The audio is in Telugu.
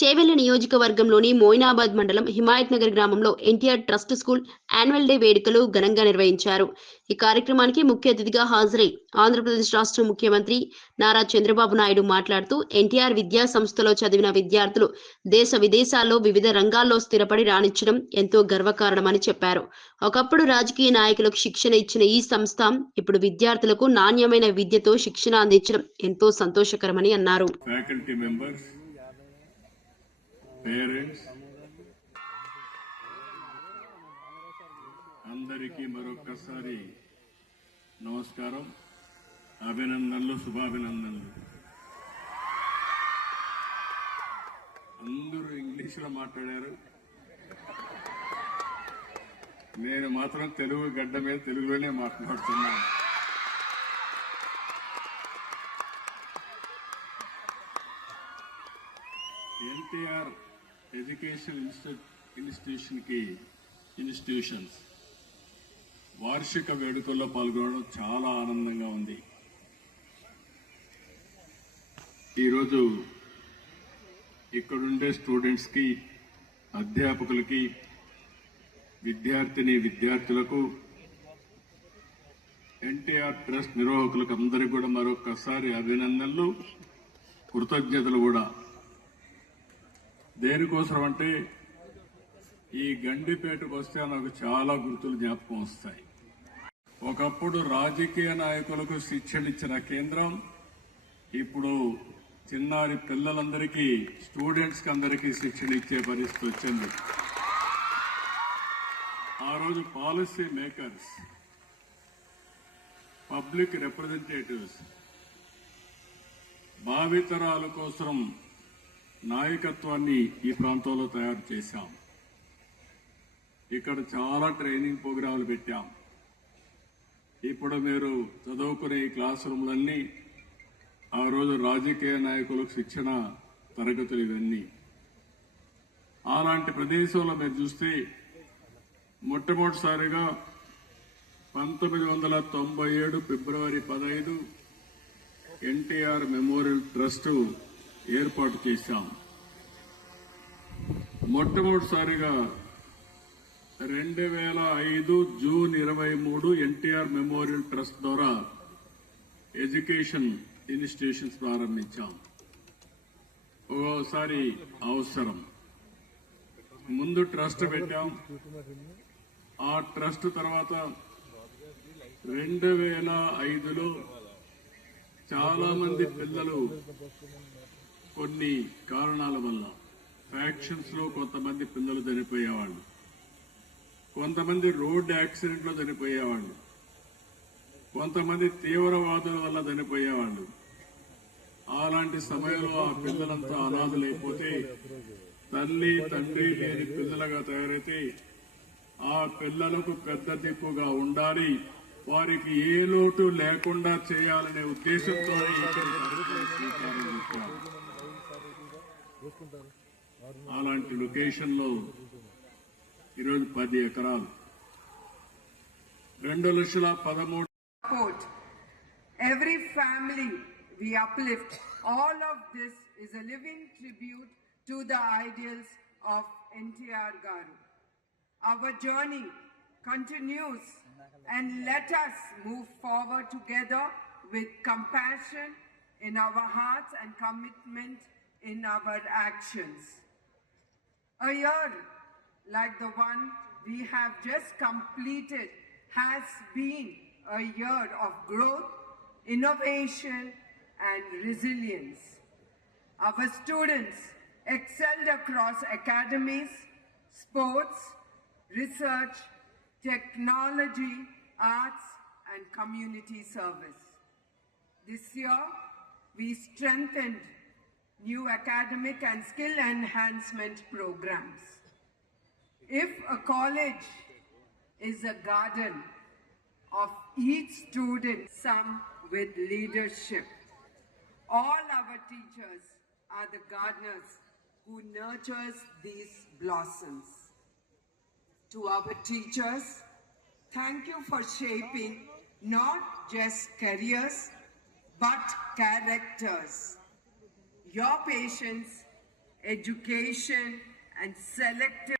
చేవెళ్ల నియోజకవర్గంలోని మోయినాబాద్ మండలం హిమాయత్ నగర్ గ్రామంలో NTR trust school annual day వేడుకలు ఘనంగా నిర్వహించారు. ఈ కార్యక్రమానికి ముఖ్య అతిథిగా హాజరై ఆంధ్రప్రదేశ్ రాష్ట్ర ముఖ్యమంత్రి నారా చంద్రబాబు నాయుడు మాట్లాడుతూ ఎన్టీఆర్ విద్యా సంస్థలో చదివిన విద్యార్థులు దేశ విదేశాల్లో వివిధ రంగాల్లో స్థిరపడి రాణించడం ఎంతో గర్వకారణమని చెప్పారు. ఒకప్పుడు రాజకీయ నాయకులకు శిక్షణ ఇచ్చిన ఈ సంస్థ ఇప్పుడు విద్యార్థులకు నాణ్యమైన విద్యతో శిక్షణ అందించడం ఎంతో సంతోషకరమని అన్నారు. పేరెంట్స్ అందరికీ మరొకసారి నమస్కారం, అభినందనలు, శుభాభినందనలు. అందరూ ఇంగ్లీష్లో మాట్లాడారు, నేను మాత్రం తెలుగు గడ్డ మీద తెలుగులోనే మాట్లాడుతున్నాను. ఎన్టీఆర్ ఎడ్యుకేషన్ ఇన్స్టిట్యూషన్స్ వార్షిక వేడుకల్లో పాల్గొనడం చాలా ఆనందంగా ఉంది. ఈరోజు ఇక్కడుండే స్టూడెంట్స్కి, అధ్యాపకులకి, విద్యార్థులకు, ఎన్టీఆర్ ట్రస్ట్ నిర్వాహకులకు అందరికీ కూడా మరొకసారి అభినందనలు, కృతజ్ఞతలు కూడా. దేనికోసం అంటే ఈ గండిపేటకు వస్తే నాకు చాలా గుర్తులు జ్ఞాపకం వస్తాయి. ఒకప్పుడు రాజకీయ నాయకులకు శిక్షణ ఇచ్చిన కేంద్రం ఇప్పుడు చిన్నారి పిల్లలందరికీ, స్టూడెంట్స్కి అందరికీ శిక్షణ ఇచ్చే పరిస్థితి వచ్చింది. ఆ రోజు పాలసీ మేకర్స్, పబ్లిక్ రిప్రజెంటేటివ్స్ భావితరాల కోసం నాయకత్వాన్ని ఈ ప్రాంతంలో తయారు చేశాం. ఇక్కడ చాలా ట్రైనింగ్ ప్రోగ్రాంలు పెట్టాం. ఇప్పుడు మీరు చదువుకునే ఈ క్లాస్ రూమ్లన్నీ ఆ రోజు రాజకీయ నాయకులకు శిక్షణ తరగతులు ఇవన్నీ. అలాంటి ప్రదేశంలో మీరు చూస్తే మొట్టమొదటిసారిగా 1997 ఫిబ్రవరి 15 ఎన్టీఆర్ మెమోరియల్ ట్రస్ట్ ఏర్పాటు చేశాం. మొట్టమొదటిసారిగా 2005 జూన్ 23 ఎన్టీఆర్ మెమోరియల్ ట్రస్ట్ ద్వారా ఎడ్యుకేషన్ ఇన్స్టిట్యూషన్స్ ప్రారంభించాం. ఓసారి అవసరం ముందు ట్రస్ట్ పెట్టాం. ఆ ట్రస్ట్ తర్వాత 2005లో చాలా మంది పిల్లలు కొన్ని కారణాల వల్ల ఫ్యాక్షన్స్ లో కొంతమంది పిల్లలు చనిపోయేవాళ్ళు, కొంతమంది రోడ్ యాక్సిడెంట్ లో చనిపోయేవాళ్ళు, కొంతమంది తీవ్రవాదుల వల్ల చనిపోయేవాళ్ళు. అలాంటి సమయంలో ఆ పిల్లలంతా అనాథలైపోతే, తల్లి తండ్రి లేని పిల్లలుగా తయారైతే ఆ పిల్లలకు పెద్ద దిక్కుగా ఉండాలి, వారికి ఏ లోటు లేకుండా చేయాలనే ఉద్దేశంతో అలాంటి లొకేషన్ లో ఈరోజు 10 ఎకరాలు 2,13,000. Every family we uplift. All of this is a living tribute to the ideals of NTR Garu. Our journey continues, and let us move forward together with compassion in our hearts and commitment in our actions. A year like the one we have just completed has been a year of growth, innovation, and resilience. Our students excelled across academies, sports, research, technology, arts, and community service. This year, we strengthened new academic and skill enhancement programs. If a college is a garden of each student, some with leadership, all our teachers are the gardeners who nurtures these blossoms. To our teachers, thank you for shaping not just careers, but characters. Your patience, education, and selective